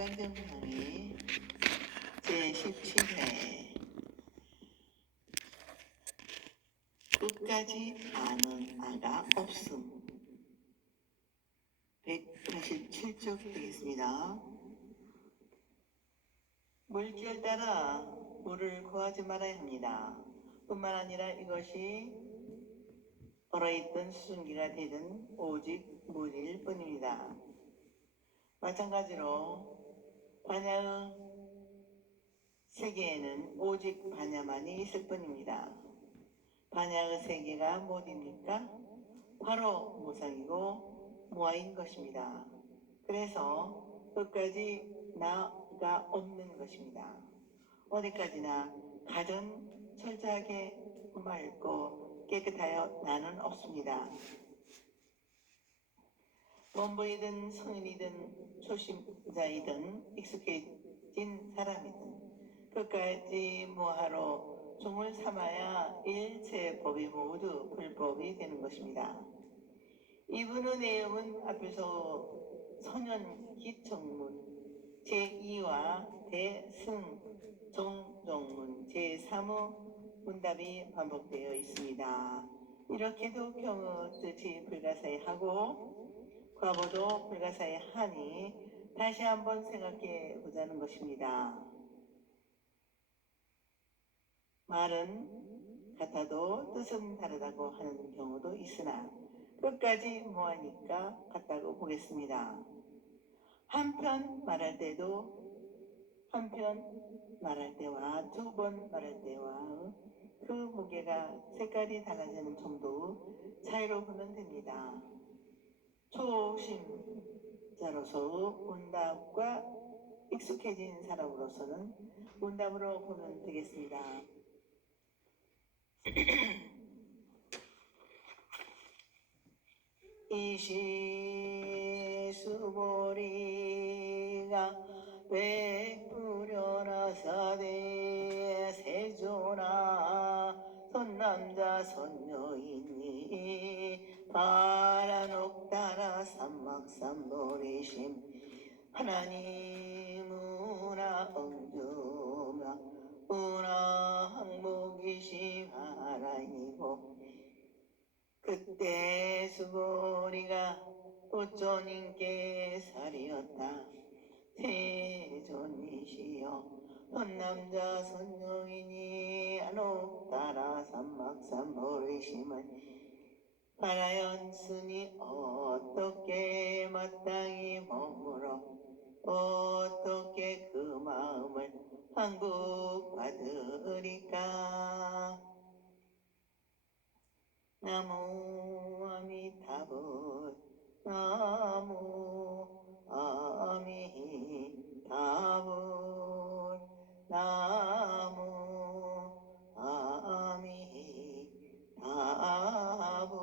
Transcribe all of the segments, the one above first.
일반정상이 제17회 끝까지 아는 아가 없음 187쪽 되겠습니다. 물길 따라 물을 구하지 말아야 합니다. 뿐만 아니라 이것이 얼어있던 수증기가 되든 오직 물일 뿐입니다. 마찬가지로 반야의 세계에는 오직 반야만이 있을 뿐입니다. 반야의 세계가 무엇입니까? 바로 무상이고 무아인 것입니다. 그래서 끝까지 나가 없는 것입니다. 어디까지나 가장 철저하게 맑고 깨끗하여 나는 없습니다. 원부이든 성인이든 초심자이든 익숙해진 사람이든 끝까지 뭐하러 종을 삼아야 일체 법이 모두 불법이 되는 것입니다. 이분의 내용은 앞에서 선현 기청문 제2와 대승 정정문 제3의 문답이 반복되어 있습니다. 이렇게도 경우 뜻이 불가사의하고 과거도 불가사의하니 다시 한번 생각해 보자는 것입니다. 말은 같아도 뜻은 다르다고 하는 경우도 있으나 끝까지 뭐하니까 같다고 보겠습니다. 한편 말할 때도 한편 말할 때와 두 번 말할 때와 그 무게가 색깔이 달라지는 정도 차이로 보면 됩니다. 초심자로서 문답과 익숙해진 사람으로서는 문답으로 보면 되겠습니다. 이시수보리가 백불여나 사대 세조나 손남자 손여인이 바라녹다라 삼막삼보리심. 하나님우나 엉주마 우나 항복이시 하나이고. 그때 수고리가 오조님께 살이었다. 세존이시여 손남자 손여인이 안옥따라 삼막삼보리심을 바라연스니 어떻게 마땅히 머물어 어떻게 그 마음을 한국 받으리까? 나무 아미타불 나무 아미타불 나무 아미타불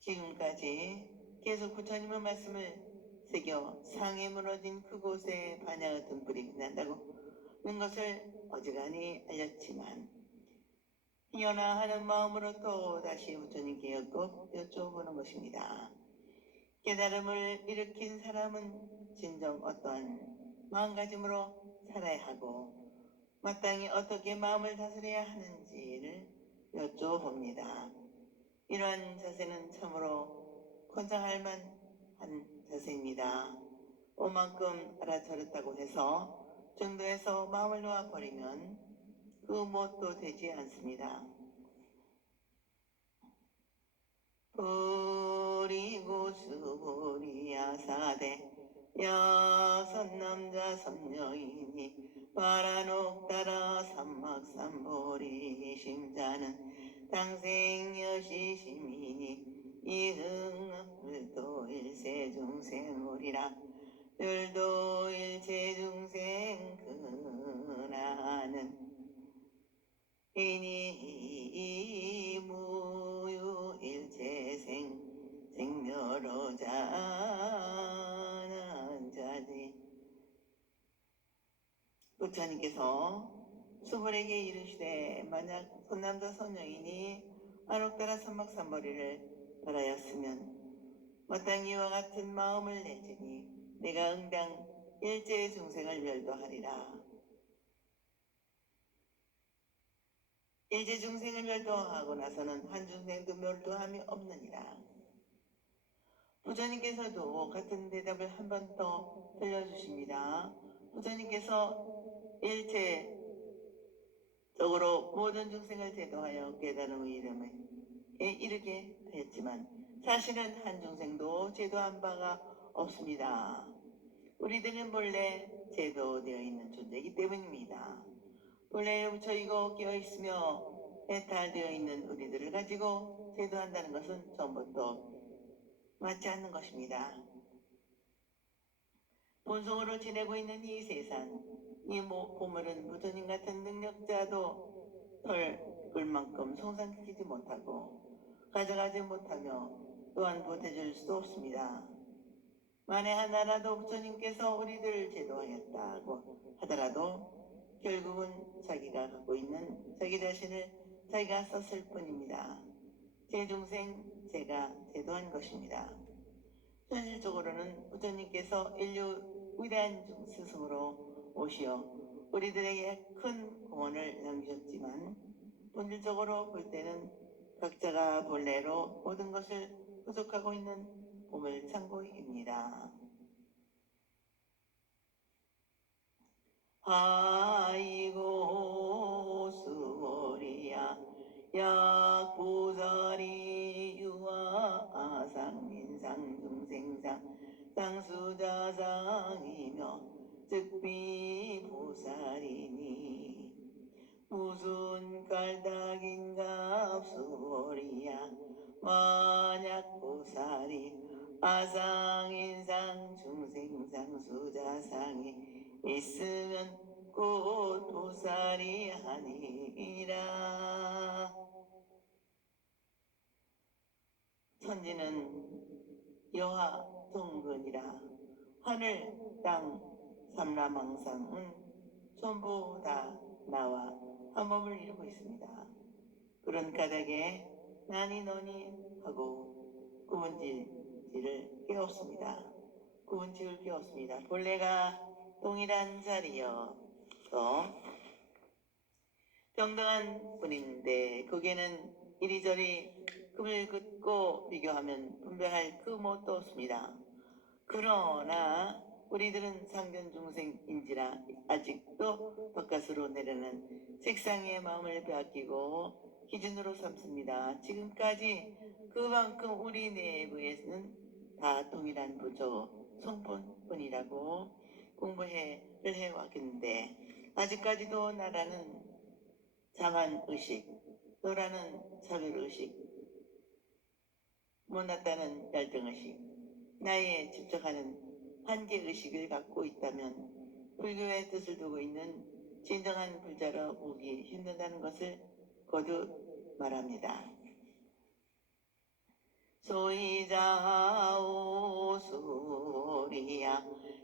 지금까지 계속 부처님의 말씀을 새겨 상에 무너진 그곳에 반야의 등불이 빛난다고 는 것을 어지간히 알렸지만 희연하 하는 마음으로 또 다시 부처님께 여쭤, 여쭤보는 것입니다. 깨달음을 일으킨 사람은 진정 어떠한 마음가짐으로 살아야 하고 마땅히 어떻게 마음을 다스려야 하는지를 여쭤봅니다. 이러한 자세는 참으로 권장할 만한 자세입니다. 오만큼 알아차렸다고 해서 정도에서 마음을 놓아버리면 그 무엇도 되지 않습니다. 버리고 수보리야 사대 여섯 남자 선여인이 바라녹따라 삼막삼보리 심자는 당생여시 시민이 이흥을도 일세중생오리라 율도 일체중생 그나는 이니 무유 일체생 생멸오자는 자지 부처님께서 수불에게 이르시되 만약 손남자 선녀인이 안옥따라 삼막삼머리를 바라였으면 마땅히 이와 같은 마음을 내지니 내가 응당 일제의 중생을 멸도하리라. 일제 중생을 멸도하고 나서는 한 중생도 멸도함이 없느니라. 부처님께서도 같은 대답을 한 번 더 들려주십니다. 부처님께서 일체 적으로 모든 중생을 제도하여 깨달음의 이름에 이르게 하였지만 사실은 한 중생도 제도한 바가 없습니다. 우리들은 본래 제도되어 있는 존재이기 때문입니다. 본래 묻혀있고 깨어있으며 해탈되어 있는 우리들을 가지고 제도한다는 것은 처음부터 맞지 않는 것입니다. 본성으로 지내고 있는 이 세상, 이 모- 보물은 부처님 같은 능력자도 털을 만큼 손상시키지 못하고 가져가지 못하며 또한 보태줄 수도 없습니다. 만에 하나라도 부처님께서 우리들을 제도하였다고 하더라도 결국은 자기가 갖고 있는 자기 자신을 자기가 썼을 뿐입니다. 제 중생 제가 제도한 것입니다. 현실적으로는 부처님께서 인류 위대한 중- 스승으로 오시어 우리들에게 큰 공헌을 남기셨지만 본질적으로 볼 때는 각자가 본래로 모든 것을 부족하고 있는 보물 창고입니다. 아이고 수월이야 약보살이 유아 아상민상 중생상 상수자상이며 즉비 보살이니 무슨 깔딱인가 수월이야. 만약 보살이 아상인상 중생상 수자상이 있으면 곧 보살이 아니라. 천지는 여하 동근이라 하늘 땅 삼라망상은 전부 다 나와 한 몸을 이루고 있습니다. 그런 까닭에 나니 너니 하고 구분질을 깨웠습니다. 구분질을 깨웠습니다. 본래가 동일한 자리여 또 평등한 분인데 거기에는 이리저리 금을 긋고 비교하면 분별할 그 못도 없습니다. 그러나 우리들은 상견 중생인지라 아직도 바깥으로 내려는 색상의 마음을 빼앗기고 기준으로 삼습니다. 지금까지 그만큼 우리 내부에는 다 동일한 부조 성분뿐이라고 공부를 해왔겠는데 아직까지도 나라는 자만 의식, 너라는 차별 의식, 못났다는 열등 의식, 나에 집착하는 한계 의식을 갖고 있다면 불교의 뜻을 두고 있는 진정한 불자로 보기 힘든다는 것을 거듭 말합니다. 소이자오수리야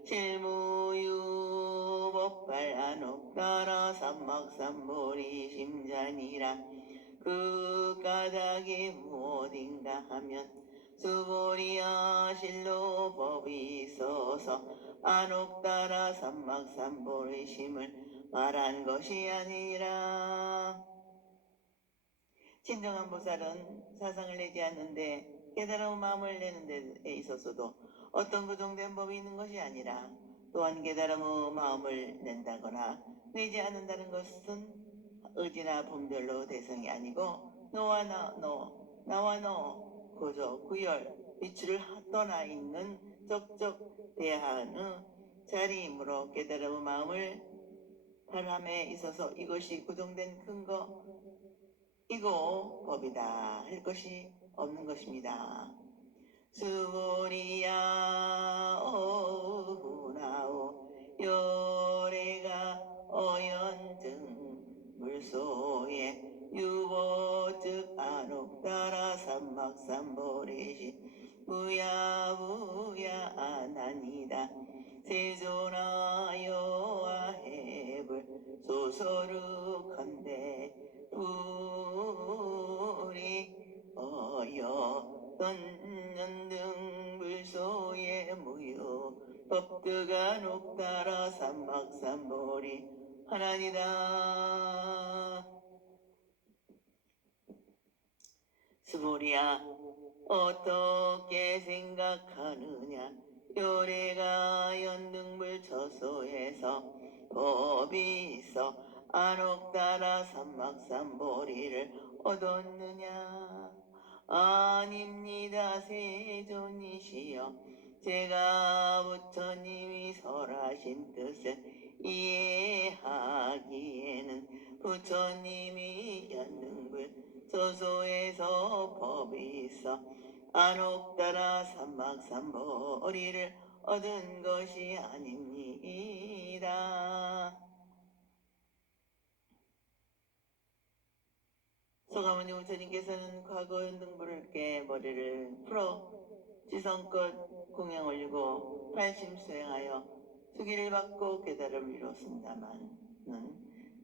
실무유 법발 안옥 따라 삼막삼보리 심잔이라 그 까닭이 무엇인가 하면 수보리야 실로 법이 있어서 안옥 따라 삼막삼보리 심을 말한 것이 아니라. 진정한 보살은 사상을 내지 않는데 깨달은 마음을 내는 데 있어서도 어떤 고정된 법이 있는 것이 아니라 또한 깨달음의 마음을 낸다거나 내지 않는다는 것은 의지나 분별로 대상이 아니고 너와 나, 너, 나와 너, 고조, 구열, 위치를 떠나 있는 적적 대하는 자리이므로 깨달음의 마음을 바람에 있어서 이것이 고정된 근거 이고 법이다 할 것이 없는 것입니다. 수보리야 오후나오 열 일소에 유보 즉 안옥 따라 삼막삼보리시 무야무야 아나니다 세존하여 아heb을 소소룩한데 우리 어여던 연등불소의 무효 법드가 녹따라 삼막삼보리 하나니다 스보리야. 어떻게 생각하느냐. 요래가 연등불 저소에서 법이 있어. 안옥 따라 삼막삼보리를 얻었느냐. 아닙니다 세존이시여 제가 부처님이 설하신 뜻을 이해하기에는 부처님이 연등불 저소에서 법이 있어 안옥따라 삼막삼보리를 얻은 것이 아닙니다. 소가모니 부처님께서는 과거 연등불께 머리를 풀어 지성껏 공양 올리고 팔심 수행하여 수기를 받고 깨달음을 이루었습니다만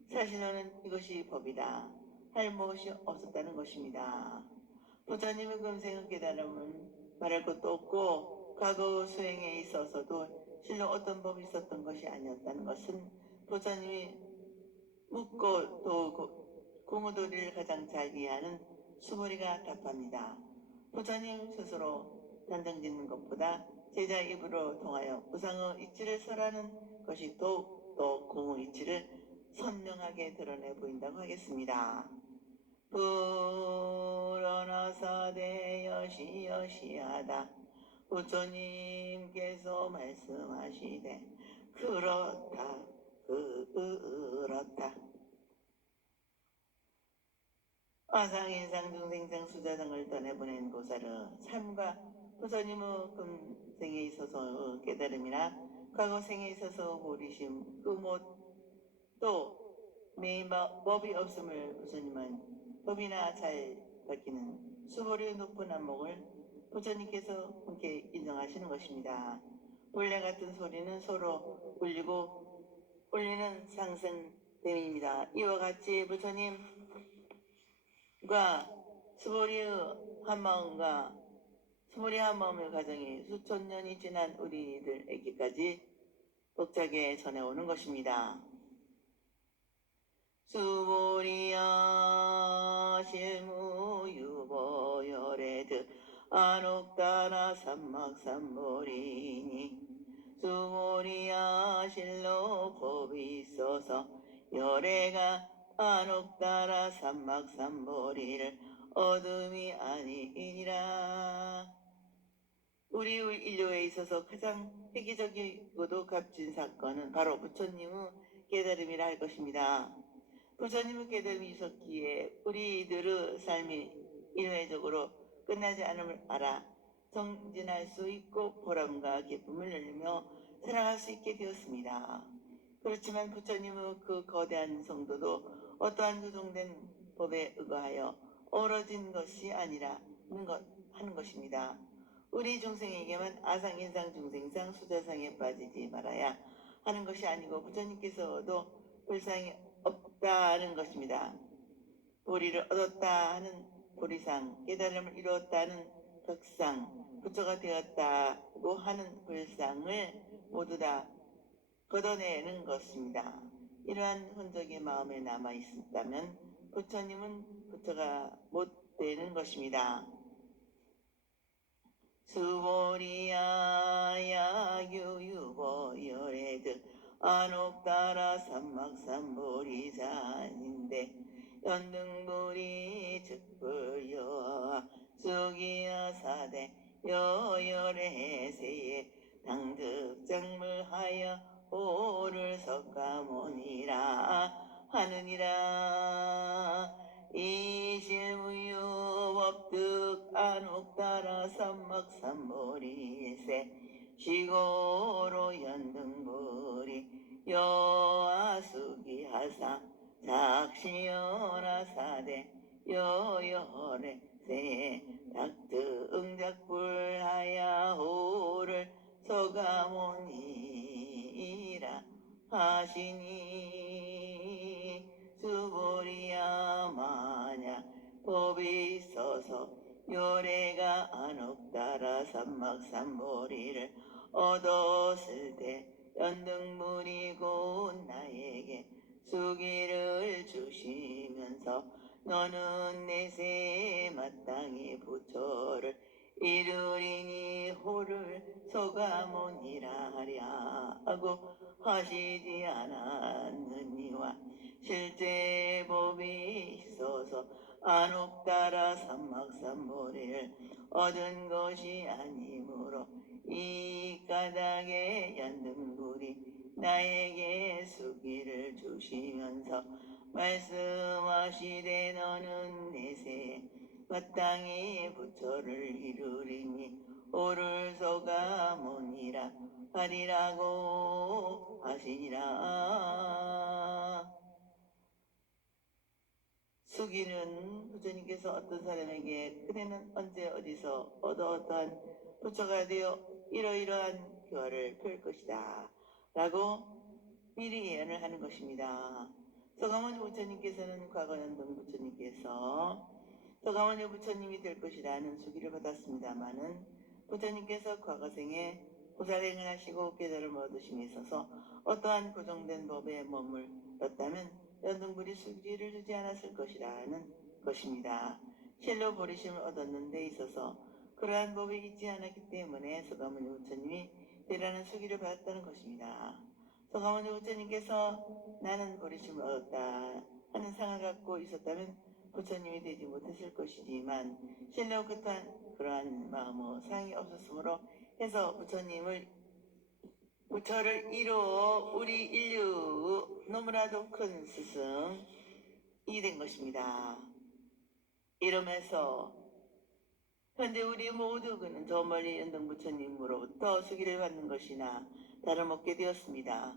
사실로는 이것이 법이다. 할 무엇이 없었다는 것입니다. 부처님의 금생의 깨달음은 말할 것도 없고 과거 수행에 있어서도 실로 어떤 법이 있었던 것이 아니었다는 것은 부처님이 묻고 또 공의도리를 가장 잘 이해하는 수보리가 답합니다. 부처님 스스로 단정 짓는 것보다 제자 입으로 통하여 무상의 이치를 설하는 것이 더욱 더 공의 이치를 선명하게 드러내 보인다고 하겠습니다. 불어나사대 여시여시하다 부처님께서 말씀하시되 그렇다 그렇다 아상인상 중생상 수자상을 떠내보낸 고사를 삶과 부처님의 금생에 있어서 깨달음이나 과거 생에 있어서 모리심 그못 또 매일 법이 없음을 부처님은 법이나 잘 밝히는 수보리의 높은 안목을 부처님께서 함께 인정하시는 것입니다. 본래 같은 소리는 서로 울리고 울리는 상승됨입니다. 이와 같이 부처님 과 수보리의 한 마음과 수보리 한 마음의 과정이 수천 년이 지난 우리들에게까지 벅차게 전해오는 것입니다. 수보리야 실무유보열애드 안옥따라 삼막삼보리니 수보리야 실로 법이 있어서 열애가 안옥 따라 삼막삼보리를 어둠이 아니니라 우리 인류에 있어서 가장 획기적이고도 값진 사건은 바로 부처님의 깨달음이라 할 것입니다. 부처님의 깨달음이 있었기에 우리들의 삶이 일회적으로 끝나지 않음을 알아 정진할 수 있고 보람과 기쁨을 누리며 살아갈 수 있게 되었습니다. 그렇지만 부처님의 그 거대한 성도도 어떠한 조정된 법에 의거하여 어우러진 것이 아니라 것, 하는 것입니다. 우리 중생에게만 아상, 인상, 중생상, 수자상에 빠지지 말아야 하는 것이 아니고 부처님께서도 불상이 없다는 것입니다. 보리를 얻었다 하는 보리상, 깨달음을 이루었다는 덕상, 부처가 되었다고 하는 불상을 모두 다 걷어내는 것입니다. 이러한 흔적이 마음에 남아 있다면 부처님은 부처가 못 되는 것입니다. 수보리야 야유유보 열애드 안옥따라 삼막삼보리산인데 연등불이 즉불여 수기야 사대 여열애세에 당득장물하여 오를 석가모니라 하느니라. 이실무유 법득 안옥따라 삼막삼보리세 시고로 연등불이 여아수기하사 작시연하사대 여열에 세 닥등작불하야 호를 서가모니 이라 하시니 수고리야 마냐 법이 있어서 요래가 안 없다라 삼막삼보리를 얻었을 때 연등문이 곧 나에게 수기를 주시면서 너는 내세 마땅히 부처를 이르리니 호를 소가모니라 하랴 하고 하시지 않았느니와 실제 법이 있어서 안옥 따라 삼막삼보리를 얻은 것이 아니므로 이 까닭에 연등불이 나에게 수기를 주시면서 말씀하시되 너는 내세 마땅히 부처를 이루리니 오를 소가 모니라 하리라고 하시니라 수기는 부처님께서 어떤 사람에게 그대는 언제 어디서 어떠어떠한 부처가 되어 이러이러한 교화를 펼 것이다 라고 미리 예언을 하는 것입니다. 서가모니 부처님께서는 과거 연동 부처님께서 서가모니 부처님이 될 것이라는 수기를 받았습니다마는 부처님께서 과거생에 보살행을 하시고 깨달음을 얻으심에 있어서 어떠한 고정된 법에 머물렀다면 연등불이 수기를 주지 않았을 것이라는 것입니다. 실로 버리심을 얻었는 데 있어서 그러한 법이 있지 않았기 때문에 서가모니 부처님이 대라는 수기를 받았다는 것입니다. 서가모니 부처님께서 나는 버리심을 얻었다 하는 상을 갖고 있었다면 부처님이 되지 못했을 것이지만 실로 그떠한 그러한 마음의 상이 없었으므로 해서 부처님을 부처를 이루어 우리 인류 너무나도 큰 스승이 된 것입니다. 이러면서 현재 우리 모두 그는 저 멀리 연등 부처님으로부터 수기를 받는 것이나 다름없게 되었습니다.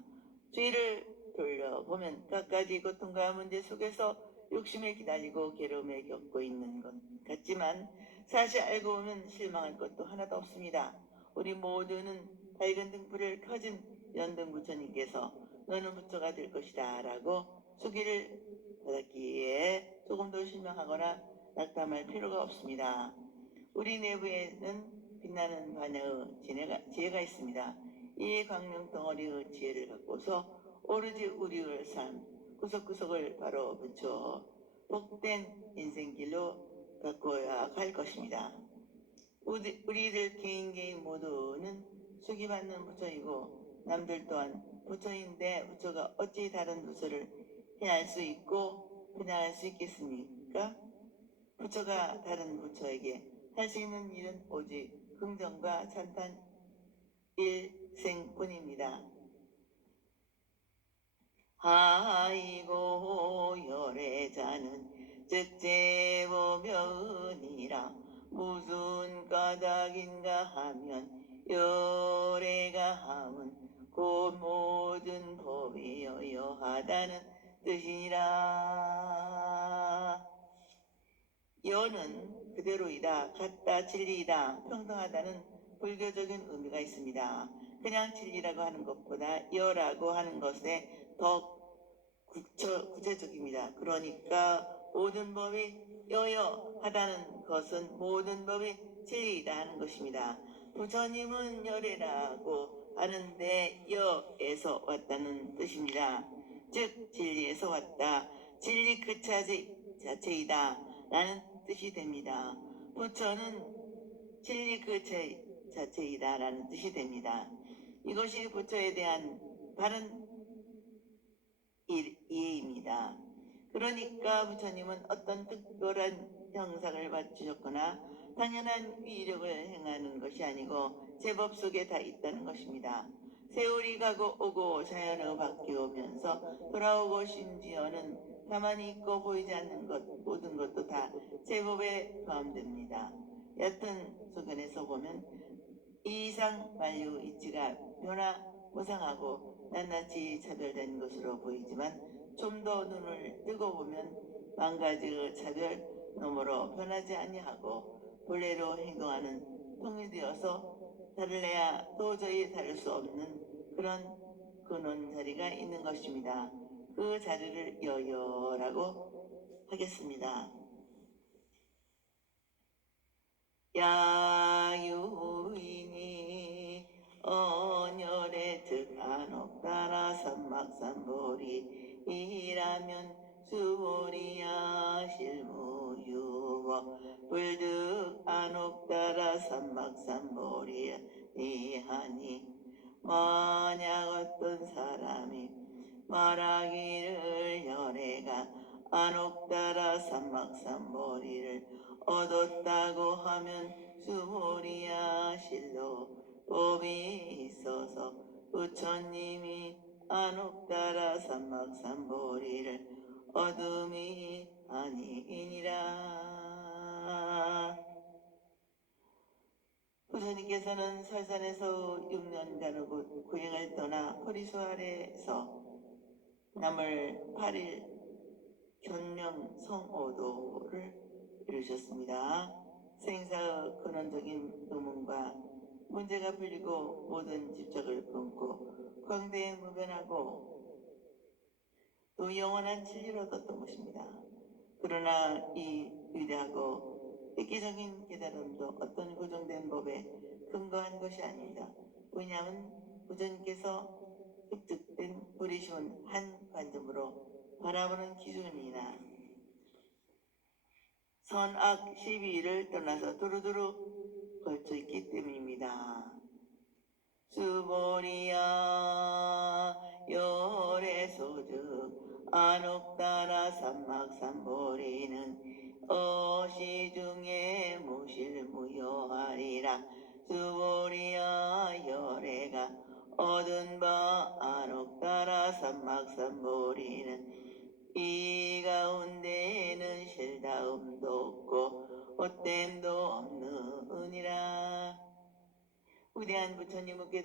주의를 돌려보면 갖가지 고통과 문제 속에서 욕심에 기다리고 괴로움에 겪고 있는 것 같지만 사실 알고 보면 실망할 것도 하나도 없습니다. 우리 모두는 밝은 등불을 켜진 연등 부처님께서 너는 부처가 될 것이다 라고 수기를 받았기에 조금 더 실망하거나 낙담할 필요가 없습니다. 우리 내부에는 빛나는 반야의 지혜가, 지혜가 있습니다. 이 광명 덩어리의 지혜를 갖고서 오로지 우리의 삶 구석구석을 바로 붙여 복된 인생길로 바꿔야 할 것입니다. 우리, 우리들 개인 개인 모두는 수기받는 부처이고 남들 또한 부처인데 부처가 어찌 다른 부처를 해할 수 있고 그냥할 수 있겠습니까? 부처가 다른 부처에게 할 수 있는 일은 오직 긍정과 찬탄 일생뿐입니다. 아이고 열애자는 즉제보면이라 무슨 까닭인가 하면 열애가 함은 곧 모든 법이 여여하다는 뜻이니라 여는 그대로이다 같다 진리이다 평등하다는 불교적인 의미가 있습니다. 그냥 진리라고 하는 것보다 여라고 하는 것에 더 구체, 구체적입니다. 그러니까 모든 법이 여여하다는 것은 모든 법이 진리이다 하는 것입니다. 부처님은 열애라고 하는데 여에서 왔다는 뜻입니다. 즉 진리에서 왔다. 진리 그 자체, 자체이다 라는 뜻이 됩니다. 부처는 진리 그 자- 자체이다 라는 뜻이 됩니다. 이것이 부처에 대한 바른 이- 이해입니다. 그러니까 부처님은 어떤 특별한 형상을 갖추셨거나 당연한 위력을 행하는 것이 아니고 제법 속에 다 있다는 것입니다. 세월이 가고 오고 자연의 바뀌오면서 돌아오고 심지어는 가만히 있고 보이지 않는 것 모든 것도 다 제법에 포함됩니다. 얕은 소견에서 보면 이상 만류 이치가 변화 무상하고 낱낱이 차별된 것으로 보이지만 좀 더 눈을 뜨고 보면 만 가지의 차별 너머로 변하지 아니하고 본래로 행동하는 통일되어서 다를래야 도저히 다를 수 없는 그런 근원 자리가 있는 것입니다. 그 자리를 여여라고 하겠습니다. 야유이니 언 열의 득한옥 따라 삼막삼보리. 이라면 수보리야 실무유워. 불득 안옥따라 삼막삼보리야 니하니 만약 어떤 사람이 말하기를 연애가 안옥따라 삼막삼보리를 얻었다고 하면 수보리야 실로 법이 있어서 부처님이 안옥따라 삼막삼보리를 어둠이 아니니라. 부처님께서는 설산에서 6년간 후 구행을 떠나 허리수 아래에서 남을 8일 견명 성오도를 이루셨습니다. 생사의 근원적인 의문과 문제가 풀리고 모든 집착을 끊고 광대에 무변하고 또 영원한 진리를 얻었던 것입니다. 그러나 이 위대하고 획기적인 깨달음도 어떤 고정된 법에 근거한 것이 아닙니다. 왜냐하면 부처님께서 획득된 부리시온 한 관점으로 바라보는 기준이나 선악 시비를 떠나서 두루두루 걸쳐 있기 때문입니다. 수보리야 열애소즉 안옥따라 삼막삼보리는 어시 중에 무실무효하리라 수보리야 열애가 얻은 바 안옥따라 삼막삼보리는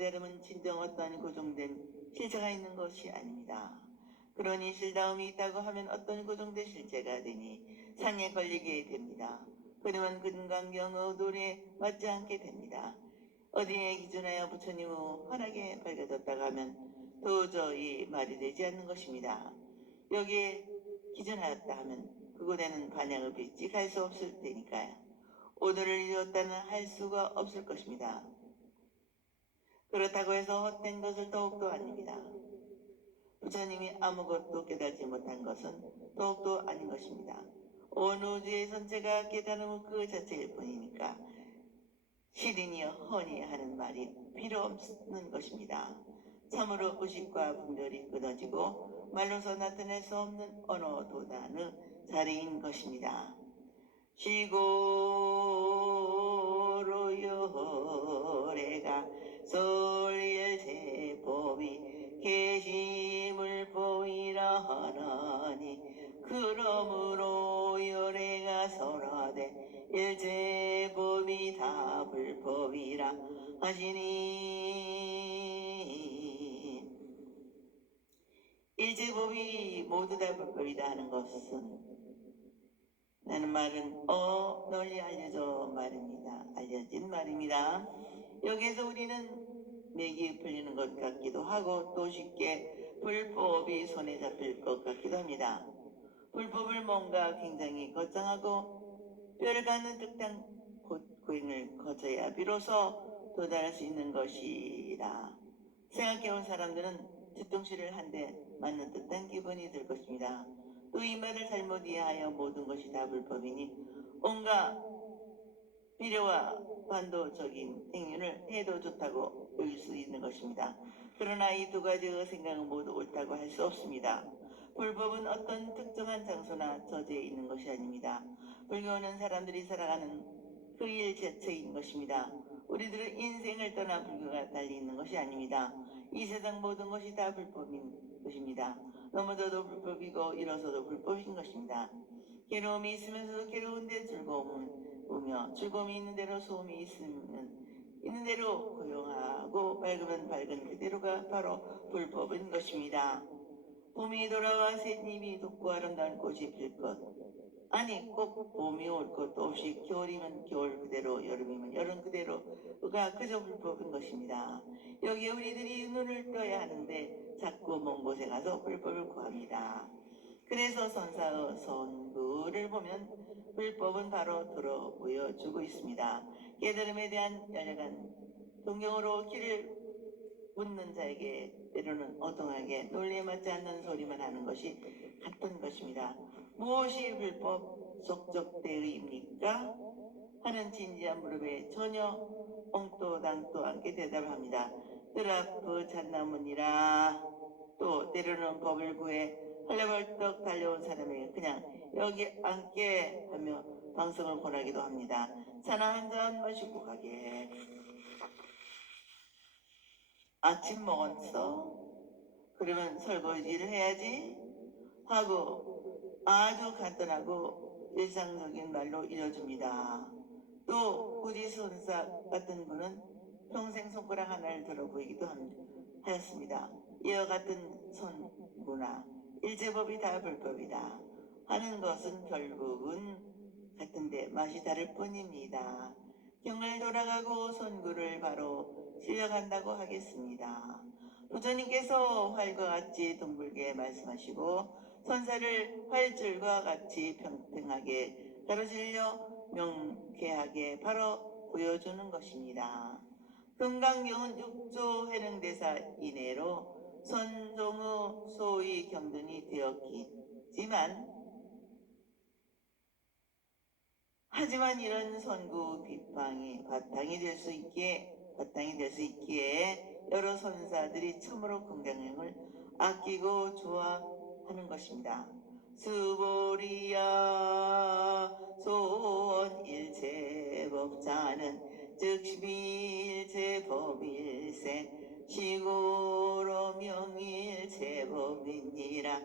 깨달음은 진정 어떠한 고정된 실체가 있는 것이 아닙니다. 그러니 실다움이 있다고 하면 어떤 고정된 실체가 되니 상에 걸리게 됩니다. 그러면 근강경의 도리에 맞지 않게 됩니다. 어디에 기준하여 부처님의 허락에 밝혀졌다고 하면 도저히 말이 되지 않는 것입니다. 여기에 기준하였다 하면 그곳에는 반향의 빛이 갈 수 없을 테니까요. 오늘을 이루었다는 할 수가 없을 것입니다. 그렇다고 해서 헛된 것을 더욱도 아닙니다. 부처님이 아무것도 깨닫지 못한 것은 더욱도 아닌 것입니다. 온 우주의 전체가 깨달음의 그 자체일 뿐이니까 시린이여 허니 하는 말이 필요 없는 것입니다. 참으로 의식과 분별이 끊어지고 말로서 나타낼 수 없는 언어 도단의 자리인 것입니다. 시고로 요래가 솔일제법이 계심을 보이라 하나니 그러므로 요래가 설하되 일제법이 다 불법이라 하시니 일제법이 모두 다 불법이다 하는 것은 나는 말은 어 널리 알려져 말입니다. 알려진 말입니다. 여기에서 우리는 맥이 풀리는 것 같기도 하고 또 쉽게 불법이 손에 잡힐 것 같기도 합니다. 불법을 뭔가 굉장히 거창하고 뼈를 갖는 듯한 고행을 거쳐야 비로소 도달할 수 있는 것이라 생각해온 사람들은 뒤통수를 한 대 맞는 듯한 기분이 들 것입니다. 또 이 말을 잘못 이해하여 모든 것이 다 불법이니 온갖 비례와 반도적인 행위를 해도 좋다고 여길 수 있는 것입니다. 그러나 이 두 가지의 생각은 모두 옳다고 할 수 없습니다. 불법은 어떤 특정한 장소나 저지에 있는 것이 아닙니다. 불교는 사람들이 살아가는 그 일 자체인 것입니다. 우리들은 인생을 떠나 불교가 달리 있는 것이 아닙니다. 이 세상 모든 것이 다 불법인 것입니다. 넘어져도 불법이고 일어서도 불법인 것입니다. 괴로움이 있으면서도 괴로운데 즐거움은 오며 즐거움이 있는 대로 소음이 있으면 있는 대로 고용하고 밝으면 밝은 그대로가 바로 불법인 것입니다. 봄이 돌아와 새잎이 돋고 아름다운 꽃이 필 것. 아니 꼭 봄이 올 것도 없이 겨울이면 겨울 그대로 여름이면 여름 그대로가 그저 불법인 것입니다. 여기에 우리들이 눈을 떠야 하는데 자꾸 먼 곳에 가서 불법을 구합니다. 그래서 선사의 선구를 보면 불법은 바로 들어 보여주고 있습니다. 깨달음에 대한 열렬한 동경으로 길을 묻는 자에게 때로는 엉뚱하게 논리에 맞지 않는 소리만 하는 것이 같은 것입니다. 무엇이 불법 속적대의입니까? 하는 진지한 물음에 전혀 엉또당또 않게 대답을 합니다. 뜰 앞그 잣나무니라 또 때로는 법을 구해 헐레벌떡 달려온 사람에게 그냥 여기 앉게 하며 방송을 권하기도 합니다. 차나 한 잔 마시고 가게. 아침 먹었어? 그러면 설거지를 해야지 하고 아주 간단하고 일상적인 말로 이뤄줍니다. 또 굳이 손사 같은 분은 평생 손가락 하나를 들어 보이기도 함- 하였습니다. 이와 같은 손 문화 일제법이 다 불법이다 하는 것은 결국은 같은데 맛이 다를 뿐입니다. 경을 돌아가고 손구를 바로 실려간다고 하겠습니다. 부처님께서 활과 같이 둥글게 말씀하시고 선사를 활줄과 같이 평평하게 가로질려 명쾌하게 바로 보여주는 것입니다. 금강경은 6조 해능대사 이내로 선종의 소위 경전이 되었지만 하지만 이런 선구 비방이 바탕이 될 수 있기에 바탕이 될 수 있기에 여러 선사들이 참으로 금강경을 아끼고 좋아하는 것입니다. 수보리야 소원 일체법자는 즉 십일체법일세 시고로 명일체법이니라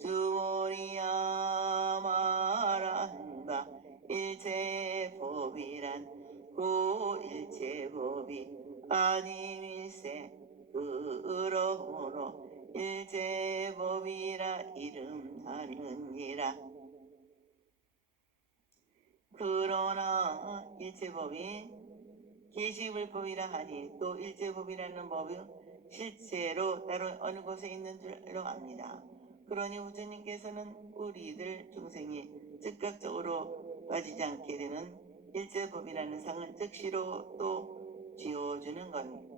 수보리야 말한 바 일체법이란 고 일체법이 아님일세 그러므로 일제법이라 이름하느니라. 그러나 일제법이 계시불법이라 하니 또 일제법이라는 법은 실제로 따로 어느 곳에 있는 줄로 압니다. 그러니 우주님께서는 우리들 중생이 즉각적으로 빠지지 않게 되는 일제법이라는 상을 즉시로 또 지어주는 건